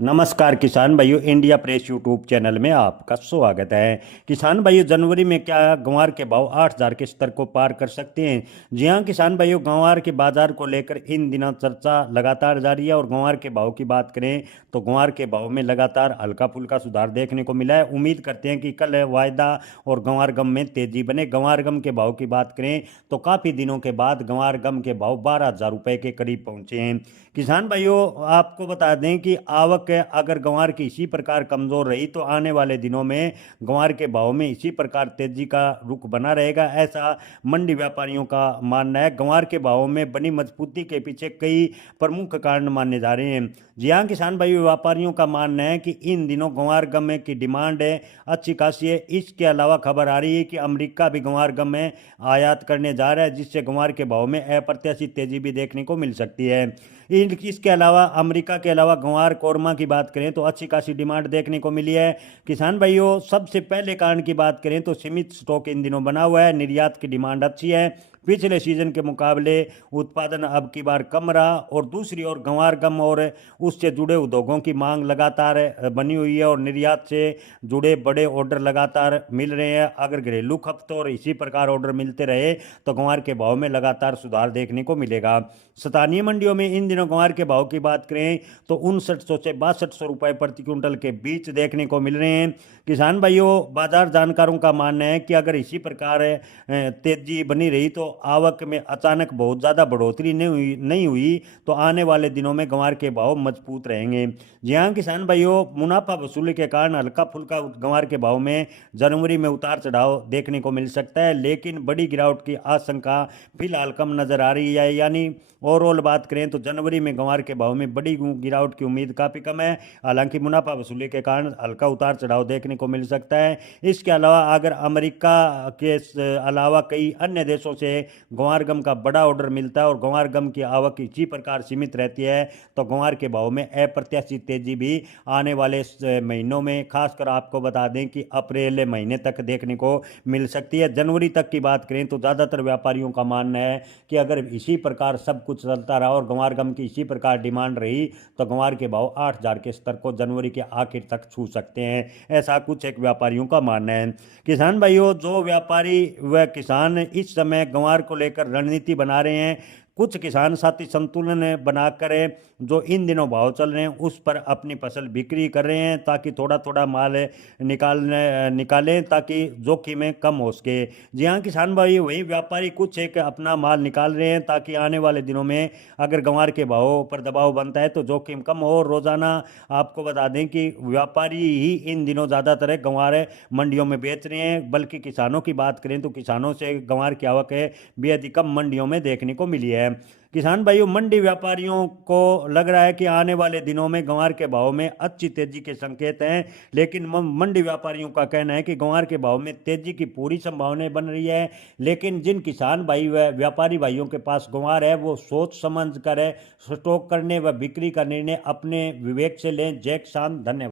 नमस्कार किसान भाइयों, इंडिया प्रेस यूट्यूब चैनल में आपका स्वागत है। किसान भाइयों, जनवरी में क्या ग्वार के भाव 8,000 के स्तर को पार कर सकते हैं? जी हां किसान भाइयों, ग्वार के बाजार को लेकर इन दिनों चर्चा लगातार जारी है। और ग्वार के भाव की बात करें तो ग्वार के भाव में लगातार हल्का फुल्का सुधार देखने को मिला है। उम्मीद करते हैं कि कल वायदा और ग्वार गम में तेजी बने। ग्वार गम के भाव की बात करें तो काफ़ी दिनों के बाद ग्वार गम के भाव 12,000 रुपये के करीब पहुंचे हैं। किसान भाइयों, आपको बता दें कि आवक अगर ग्वार की इसी प्रकार कमज़ोर रही तो आने वाले दिनों में ग्वार के भाव में इसी प्रकार तेजी का रुख बना रहेगा, ऐसा मंडी व्यापारियों का मानना है। ग्वार के भावों में बनी मजबूती के पीछे कई प्रमुख कारण माने जा रहे हैं। जी हाँ किसान भाइयों, व्यापारियों का मानना है कि इन दिनों ग्वार गम की डिमांड है अच्छी खासी है। इसके अलावा खबर आ रही है कि अमेरिका भी ग्वार गम आयात करने जा रहा है, जिससे ग्वार के भाव में अप्रत्याशित तेजी भी देखने को मिल सकती है। इसके अलावा अमेरिका के अलावा ग्वार कोरमा की बात करें तो अच्छी खासी डिमांड देखने को मिली है। किसान भाइयों, सबसे पहले कारण की बात करें तो सीमित स्टॉक इन दिनों बना हुआ है, निर्यात की डिमांड अच्छी है। पिछले सीजन के मुकाबले उत्पादन अब की बार कम रहा। और दूसरी ओर ग्वार गम और उससे जुड़े उद्योगों की मांग लगातार बनी हुई है और निर्यात से जुड़े बड़े ऑर्डर लगातार मिल रहे हैं। अगर घरेलू खपत और इसी प्रकार ऑर्डर मिलते रहे तो ग्वार के भाव में लगातार सुधार देखने को मिलेगा। स्थानीय मंडियों में इन दिनों ग्वार के भाव की बात करें तो 5900 से 6200 रुपये प्रति क्विंटल के बीच देखने को मिल रहे हैं। किसान भाइयों, बाजार जानकारों का मानना है कि अगर इसी प्रकार तेजी बनी रही तो आवक में अचानक बहुत ज़्यादा बढ़ोतरी नहीं हुई तो आने वाले दिनों में ग्वार के भाव मजबूत रहेंगे। जी हाँ किसान भाइयों, मुनाफा वसूली के कारण हल्का फुल्का ग्वार के भाव में जनवरी में उतार चढ़ाव देखने को मिल सकता है, लेकिन बड़ी गिरावट की आशंका फिलहाल कम नजर आ रही है। यानी ओवरऑल बात करें तो जनवरी में ग्वार के भाव में बड़ी गिरावट की उम्मीद काफ़ी कम है। हालांकि मुनाफा वसूली के कारण हल्का उतार चढ़ाव देखने को मिल सकता है। इसके अलावा अगर अमेरिका के अलावा कई अन्य देशों से ग्वार गम का बड़ा ऑर्डर मिलता है और ग्वार गम की आवक इसी प्रकार सीमित रहती है तो ग्वार के भाव में अप्रत्याशित तेजी भी आने वाले महीनों में, खासकर आपको बता दें कि अप्रैल महीने तक देखने को मिल सकती है। जनवरी तक की बात करें तो ज़्यादातर व्यापारियों का मानना है कि अगर इसी प्रकार सब कुछ चलता रहा और ग्वार गम की इसी प्रकार डिमांड रही तो ग्वार के भाव 8,000 के स्तर को जनवरी के आखिर तक छू सकते हैं, ऐसा कुछ एक व्यापारियों का मानना है। किसान भाइयों, जो व्यापारी व किसान इस समय ग्वार को लेकर रणनीति बना रहे हैं, कुछ किसान साथी संतुलन बनाकर जो इन दिनों भाव चल रहे हैं उस पर अपनी फसल बिक्री कर रहे हैं ताकि थोड़ा थोड़ा माल निकालें ताकि जोखिमें कम हो सके। जी हाँ किसान भाई, वही व्यापारी कुछ एक अपना माल निकाल रहे हैं ताकि आने वाले दिनों में अगर ग्वार के भाव पर दबाव बनता है तो जोखिम कम हो। रोजाना आपको बता दें कि व्यापारी ही इन दिनों ज़्यादातर ग्वार मंडियों में बेच रहे हैं, बल्कि किसानों की बात करें तो किसानों से ग्वार की आवक है बेहद ही कम मंडियों में देखने को मिली है। किसान भाइयों, मंडी व्यापारियों को लग रहा है कि आने वाले दिनों में ग्वार के भाव में अच्छी तेजी के संकेत हैं, लेकिन मंडी व्यापारियों का कहना है कि ग्वार के भाव में तेजी की पूरी संभावनाएं बन रही है। लेकिन जिन किसान भाई व व्यापारी भाइयों के पास ग्वार है वो सोच समझ कर स्टॉक करने व बिक्री का निर्णय अपने विवेक से लें। जय किसान, धन्यवाद।